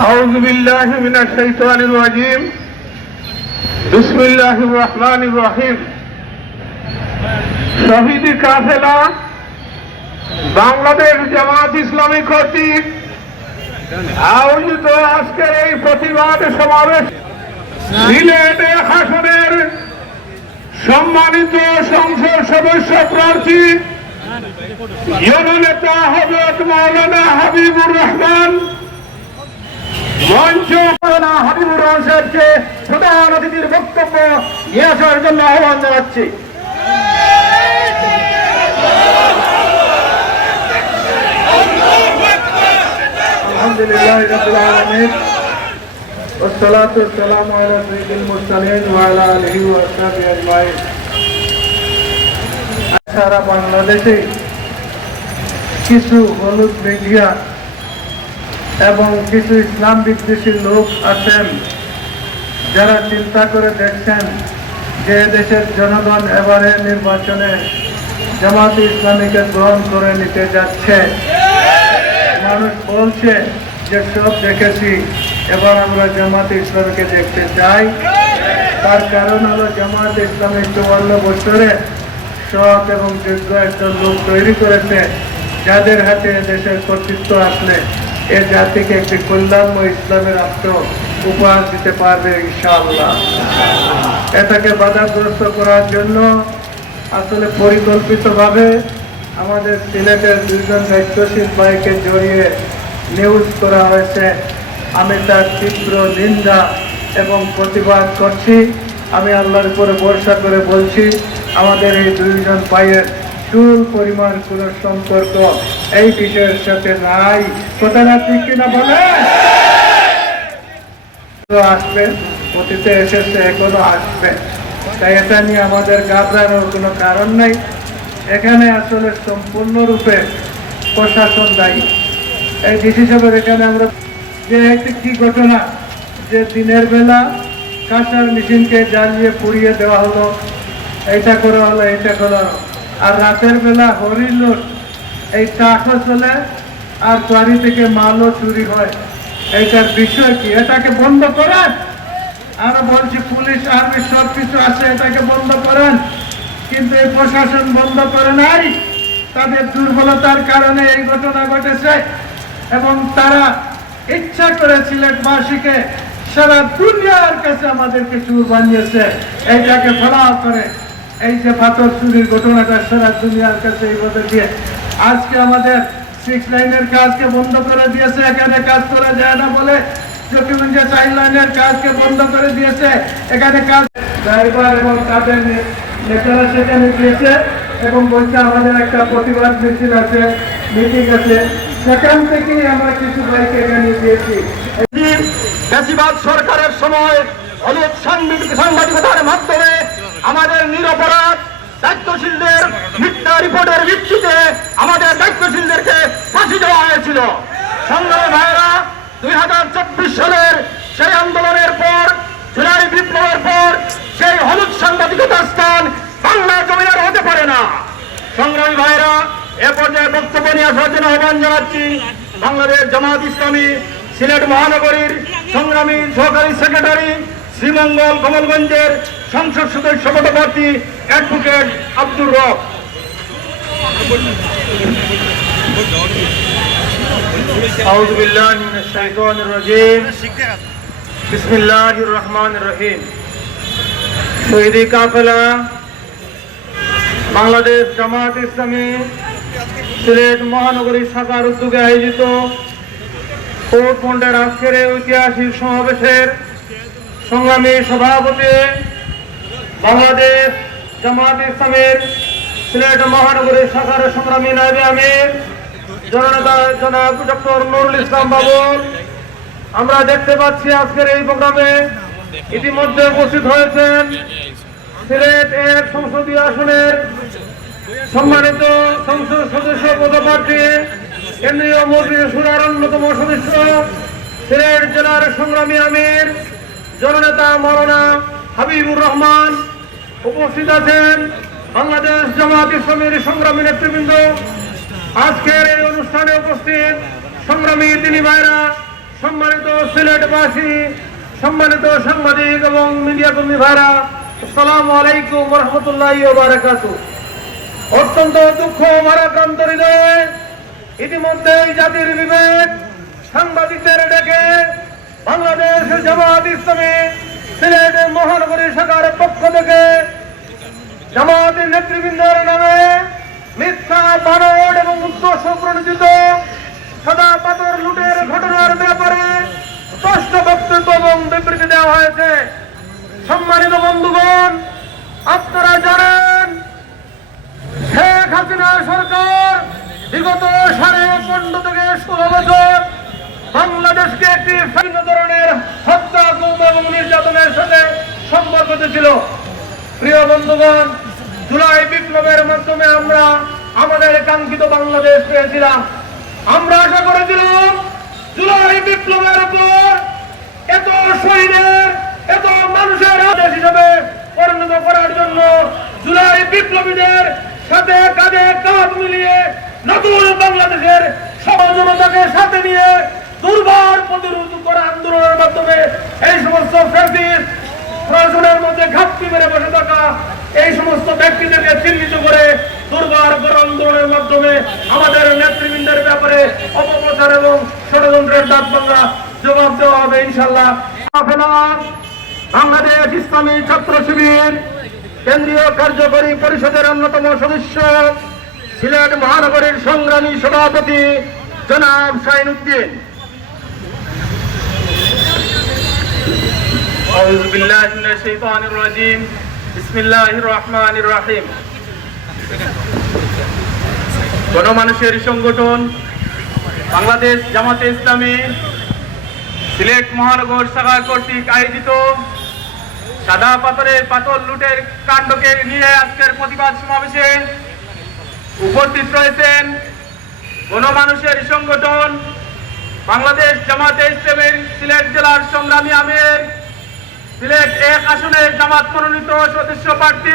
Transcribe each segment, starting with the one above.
أعوذ بالله من الشيطان الرجيم بسم الله الرحمن الرحيم শহীদ কাফেলা বাংলাদেশ জামাত ইসলামী কর্তৃক আয়োজিত আজকের এই প্রতিবাদ সমাবেশ সিলেট আসনের সম্মানিত সংসদ সদস্য প্রার্থী জননেতা হযরত মাওলানা হাবিবুর রহমান মঞ্চ হাবিবুর রহমান সাহেবকে প্রধান অতিথির বক্তব্য নিয়ে আসার জন্য আহ্বান জানাচ্ছি। আলহামদুলিল্লাহ রাব্বিল আলামিন ওয়াসসালাতু ওয়াসসালামু আলা সাইয়্যিদিল মুরসালিন ওয়া আলা আলিহি ওয়া সাহবিহি আজমাইন। সারা বাংলাদেশে কিছু হলুদ মিডিয়া এবং কিছু ইসলাম বিদ্বেষী লোক আছেন যারা চিন্তা করে দেখছেন যে দেশের জনগণ এবারে নির্বাচনে জামাতে ইসলামীকে গ্রহণ করে নিতে যাচ্ছে। মানুষ বলছে যে সব দেখেছি, এবার আমরা জামাতে ইসলামীকে দেখতে চাই। তার কারণ হলো জামাতে ইসলামী 54 বছরে সৎ এবং যোগ্য একটা লোক তৈরি করেছে, যাদের হাতে দেশের কর্তৃত্ব আসলে এ জাতিকে একটি কল্যাণময় ইসলামের রাষ্ট্র উপহার দিতে পারবে ইনশাআল্লাহ। এটাকে বাধাগ্রস্ত করার জন্য আসলে পরিকল্পিতভাবে আমাদের সিলেটের দুইজন দায়িত্বশীল ভাইকে জড়িয়ে নিউজ করা হয়েছে। আমি তার তীব্র নিন্দা এবং প্রতিবাদ করছি। আমি আল্লাহর উপরে ভরসা করে বলছি, আমাদের এই দুইজন ভাইয়ের চুল পরিমাণ কোন সম্পর্ক এই বিষয়ের সাথে নাই। কথাটা ঠিক কিনা বলে? আসবে, অতীতে এসেছে, এখনো আসবে, তাই এটা নিয়ে আমাদের ঘাবড়ানোর কোনো কারণ নেই। এখানে আসলে সম্পূর্ণরূপে প্রশাসন দায়ী। এই ডিসি সাহেবের এখানে আমরা যে একটি কি ঘটনা, যে দিনের বেলা কাঁসার মেশিনকে জ্বালিয়ে পুড়িয়ে দেওয়া হলো, এইটা করা হলো, এইটা করা হলো, আর রাতের বেলা হরিণ লুট, এই ট্রাকও চলে আর গাড়ি থেকে মালও চুরি হয়। এইটার বিষয় কি? এটাকে বন্ধ করেন। আরো বলছি, পুলিশ আর্মি সব কিছু আছে, এটাকে বন্ধ করেন। কিন্তু এই প্রশাসন বন্ধ করে নাই। তাদের দুর্বলতার কারণে এই ঘটনা ঘটেছে এবং তারা ইচ্ছা করে সিলেটবাসীকে সারা দুনিয়ার কাছে আমাদেরকে চুর বানিয়েছে। এইটাকে ফলাও করে এই যে পাথর চুরির ঘটনাটা সারা দুনিয়ার কাছে এইভাবে দিয়ে আজকে আমাদের 6 লাইনের কাজকে বন্ধ করে দিয়েছে। এখানে কাজ করা যায় না বলে জকিগঞ্জে 4 লাইনের কাজকে বন্ধ করে দিয়েছে। এখানে কাজ ড্রাইভার এবং তাদের নেতারা সেখানে গিয়েছে এবং বলছে আমাদের একটা প্রতিবাদ মিছিল আছে, মিটিং আছে, সেখান থেকেই আমরা কিছু বাইকে এখানে দিয়েছি। বেশিরভাগ সরকারের সময় হলুদ সাংবাদিকতার মাধ্যমে আমাদের নিরপরাধ দায়িত্বশীলদের মিথ্যা রিপোর্টের ভিত্তিতে আমাদের দায়িত্বশীলদেরকে ফাঁসি দেওয়া হয়েছিল। সংগ্রামী ভাইয়েরা, 2024 সালের সেই আন্দোলনের পর, জুলাই বিপ্লবের পর সেই হলুদ সাংবাদিকতার স্থান বাংলা জমিনের হতে পারে না। সংগ্রামী ভাইয়েরা, এ পর্যায়ে বক্তব্য নিয়ে আসার জন্য আহ্বান জানাচ্ছি বাংলাদেশ জামাত ইসলামী সিলেট মহানগরীর সংগ্রামী সহকারী সেক্রেটারি শ্রীমঙ্গল কমলগঞ্জের সংসদ সদস্য পদপ্রার্থী অ্যাডভোকেট আব্দুর রব। আউযু বিল্লাহি মিনাশ শাইতানির রাজীম। বিসমিল্লাহির রহমানির রহিম। শহীদ কাফেলা বাংলাদেশ জামাত ইসলামী সিলেট মহানগরী শাখার উদ্যোগে আয়োজিত কোর্ট পন্ডের আজকের ঐতিহাসিক সমাবেশের সংগ্রামী সভাপতি বাংলাদেশ জামাত ইসলামের সিলেট মহানগরী শাখার সংগ্রামী নায়েবে আমির জননেতা জনাব ডক্টর নুরুল ইসলাম বাবুল। আমরা দেখতে পাচ্ছি আজকের এই প্রোগ্রামে ইতিমধ্যে উপস্থিত হয়েছেন সিলেট এর সংসদীয় আসনের সম্মানিত সংসদ সদস্য পদপ্রার্থী, কেন্দ্রীয় মজলিস শুরার অন্যতম সদস্য, সিলেট জেলার সংগ্রামী আমির জননেতা মাওলানা হাবিবুর রহমান। উপস্থিত আছেন বাংলাদেশ জামাত ইসলামের সংগ্রামী নেতৃবৃন্দ, আজকের এই অনুষ্ঠানে উপস্থিত সংগ্রামী দিনী ভাইরা, সম্মানিত সিলেটবাসী, সম্মানিত সাংবাদিক এবং মিডিয়া কর্মী ভাইরা, আসসালামু আলাইকুম ওয়া রাহমাতুল্লাহি ওয়া বারাকাতুহু। অত্যন্ত দুঃখ ভারাক্রান্ত হৃদয়ে ইতিমধ্যেই জাতির বিবেক সাংবাদিকদের ডেকে বাংলাদেশ জামাত ইসলামী সিলেট মহানগরী শাখার পক্ষ থেকে জামাতের নেতৃবৃন্দের নামে মিথ্যা বানোয়াট এবং উদ্দেশ্য প্রণোদিত সাদা পাথর লুটের ঘটনার ব্যাপারে স্পষ্ট বক্তব্য এবং বিবৃতি দেওয়া হয়েছে। সম্মানিত বন্ধুগণ, আপনারা জানেন শেখ হাসিনা সরকার বিগত 15.5 থেকে 16 বছর বাংলাদেশকে একটি ভিন্ন ধরনের হত্যা, গুম এবং নির্যাতনের সাথে সম্পর্কিত ছিল। প্রিয় বন্ধুগণ, জুলাই বিপ্লবের মাধ্যমে আমরা আমাদের কাঙ্ক্ষিত বাংলাদেশ পেয়েছিলাম। আমরা আশা করেছিলাম জুলাই বিপ্লবের পর এত শহীদের, এত মানুষের আদেশ হিসেবে পরিণত করার জন্য জুলাই বিপ্লবীদের সাথে কাঁধে কাঁধ মিলিয়ে নতুন বাংলাদেশের সহজনতাকে সাথে নিয়ে দুর্বার প্রতিরোধ করা আন্দোলনের মাধ্যমে এই সমস্ত ফ্যাসিস্ট প্রশাসনের মধ্যে ঘাপটি মেরে বসে থাকা এই সমস্ত ব্যক্তিদেরকে চিহ্নিত করে দুর্বার আন্দোলনের মাধ্যমে আমাদের নেতৃবৃন্দের ব্যাপারে অপপ্রচার এবং ষড়যন্ত্রের দাঁত ভাঙা জবাব দেওয়া হবে ইনশাআল্লাহ। বাংলাদেশ ইসলামী ছাত্র শিবির কেন্দ্রীয় কার্যকরী পরিষদের অন্যতম সদস্য, সিলেট মহানগরীর সংগ্রামী সভাপতি জনাব শাহিন উদ্দিন। আউযু বিল্লাহি মিনাশ শাইতানির রাজীম। বিসমিল্লাহির রহমানির রহিম। গণমানুষের সংগঠন বাংলাদেশ জামাতে ইসলামী সিলেট মহানগর শাখা কর্তৃক আয়োজিত সাদা পাথরের পাথর লুটের কাণ্ডকে নিয়ে আজকের প্রতিবাদ সমাবেশে উপস্থিত রয়েছেন গণমানুষের সংগঠন বাংলাদেশ জামাতে ইসলামীর সিলেট জেলার সংগ্রামী আমির, সিলেট 1 আসনের জামাত মনোনীত সদস্য প্রার্থী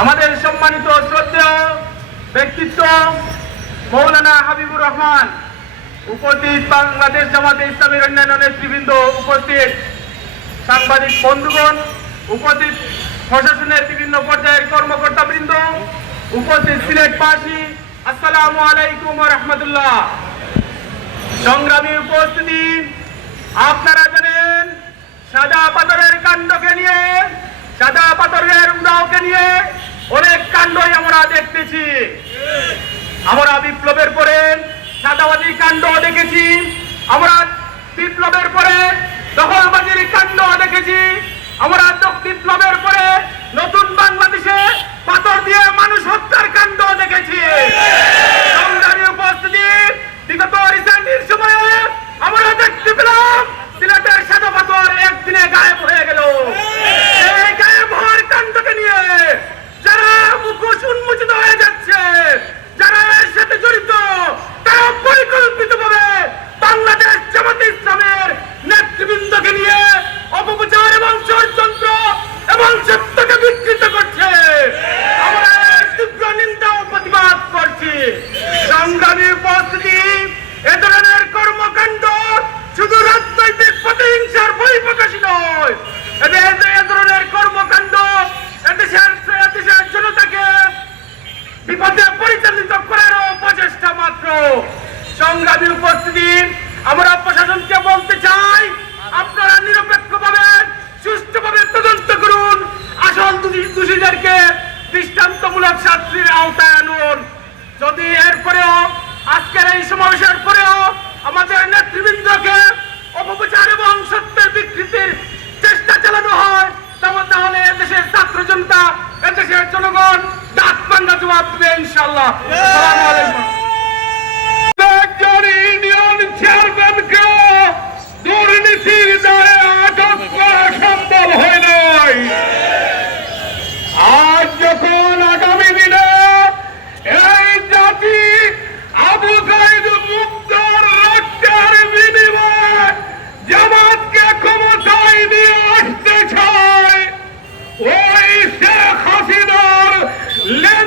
আমাদের সম্মানিত শ্রদ্ধেয় ব্যক্তিত্ব মৌলানা হাবিবুর রহমান, উপস্থিত বাংলাদেশ জামাতে ইসলামীর অন্যান্য নেতৃবৃন্দ, উপস্থিত সাংবাদিক বন্ধুগণ, উপস্থিত প্রশাসনের বিভিন্ন পর্যায়ের কর্মকর্তাবৃন্দ, উপস্থিত সিলেটবাসী, আসসালামু আলাইকুম ওয়া রাহমাতুল্লাহ। সংগ্রামী উপস্থিতি, আপনারা জানেন সাদা পাথরের কাণ্ডকে নিয়ে, সাদা পাথরের উড়াওকে নিয়ে অনেক কাণ্ডই আমরা দেখতেছি। আমরা বিপ্লবের পরে সাদাবাদী কাণ্ড দেখেছি, আমরা বিপ্লবের পরে দখলবাজির কাণ্ড দেখেছি, আমরা বিপ্লবের পরে নতুন বাংলাদেশে পাথর দিয়ে মানুষ হত্যার কাণ্ড দেখেছি। সংগ্রামী উপস্থিতি, বিগত রিসেন্টের সময়ে আমরা দেখতে পেলাম সিলেটের সাদা পাথর একদিনে গায়েব হয়ে গেল। এই গায়েব হওয়ার কাণ্ডকে নিয়ে যারা মুখোশ উন্মোচিত হয়ে যাচ্ছে, যারা এর সাথে জড়িত, তারা পরিকল্পিতভাবে বাংলাদেশ জামাতে ইসলামের নেতৃবৃন্দকে নিয়ে অপপ্রচার এবং ষড়যন্ত্র এবং সত্যকে বিকৃত করছে। আমরা তীব্র নিন্দা ও প্রতিবাদ করছি। সংগ্রামী উপস্থিতি, এ ধরনের কর্মকাণ্ড শুধু রাজনৈতিক প্রতিহিংসার বহিঃপ্রকাশই নয়, এ ধরনের কর্মকাণ্ড এদেশের জনতাকে বিপদে পরিচালিত করারও প্রচেষ্টা মাত্র। সংগ্রামী উপস্থিতি, আমরা প্রশাসনকে বলতে চাই, আপনারা নিরপেক্ষভাবে সুষ্ঠুভাবে তদন্ত করুন, আসল দোষীদেরকে দৃষ্টান্তমূলক শাস্তির আওতায় আনুন। যদি এরপরেও আজকের এই সমাবেশের পরেও আমাদের নেতৃবৃন্দকে অপপ্রচার এবং সত্যের বিকৃতির চেষ্টা চালানো হয়, তাহলে এদেশের ছাত্র জনতা, এদেশের জনগণ দাঁত ভাঙা জবাব দেবে ইনশাআল্লাহ। আসসালামু আলাইকুম। ইউনিয়ন চেয়ারম্যানকে দুর্নীতির দায়ে আটক করা সম্ভব হয় নাই। আজ যখন আগামী দিনে এই জাতি আবু সাইদ মুক্তার রক্তের বিনিময়ে জামাতকে ক্ষমতায় নিয়ে আসতে চায়, ওই লেট